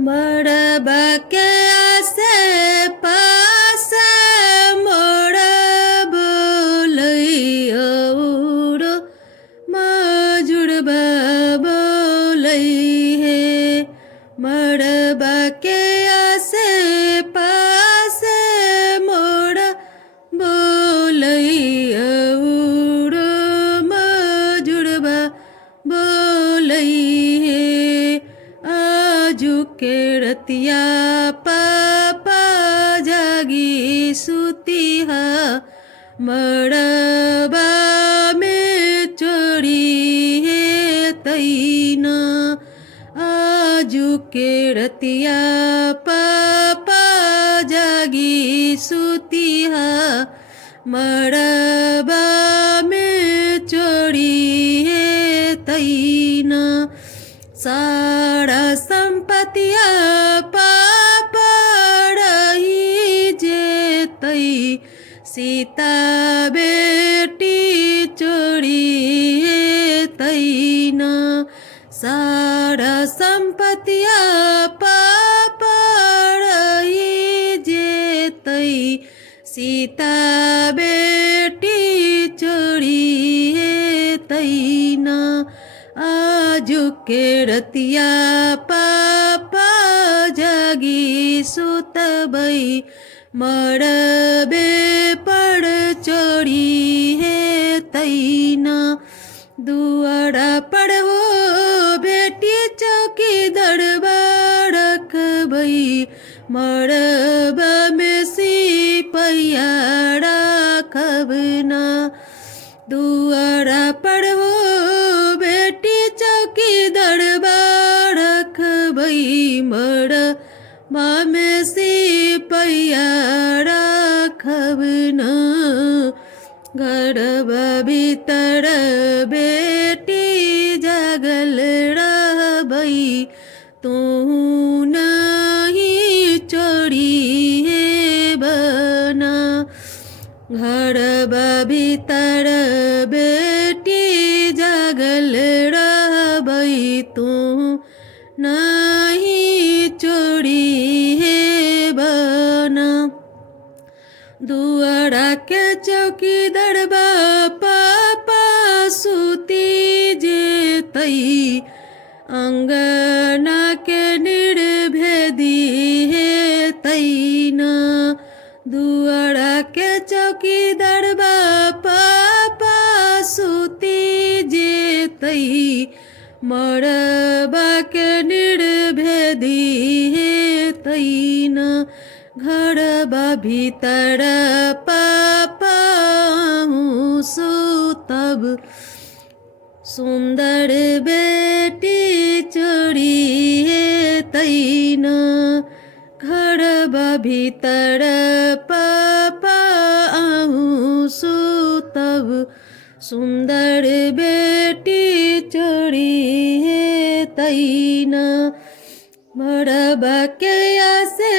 मड़बा के आसे पास मोड़ बोलैया उड़ो मजुड़बा बोलै हे। मड़बा के आसे पास मोड़ बोलैया उड़ो मजुड़बा बोलै हे। आजू के रतिया पापा जागी सुतिहा मड़बा में चोरी हे तैना। आजू के रतिया पापा जागी सुतिहा मड़बा में चोरी हे तैना। सारा संपत्तिया पापा रही जेतै सीता बेटी चोरी हे तैना। सारा संपत्तिया पापा रही जेतै सीता बेटी चोरी हे तैना। आजू के रतिया पापा जागी सुतबै मड़बे पर चोरी हे तैना। दुआरा पर हो बेटी चौकी दरबार रखबै मड़बा में सिपहिया राखब ना। दुआरा पर हो बेटी चौकी दरबार रखबै मड़बा में सिपहिया राखब ना। घरबा भीतर बेटी जागल रहबै तू नहीं चोरी हे बना। घरबा भीतर बेटी जागल रहबै तू नहीं चोरी हे बना। दुआरा के चौकी दरबा पापा सुती जेतै अंगना के निर्भेदी हे तैना। दुआरा के चौकी दरबा पापा सुती जेतै मड़बा के निर्भेदी हे तैना। घरबा भीतर पापा सुतब सुंदर बेटी चोरी हे तैना। घरबा भीतर पापा सुतब सुंदर बेटी चोरी हे तैना। मड़बा के आसे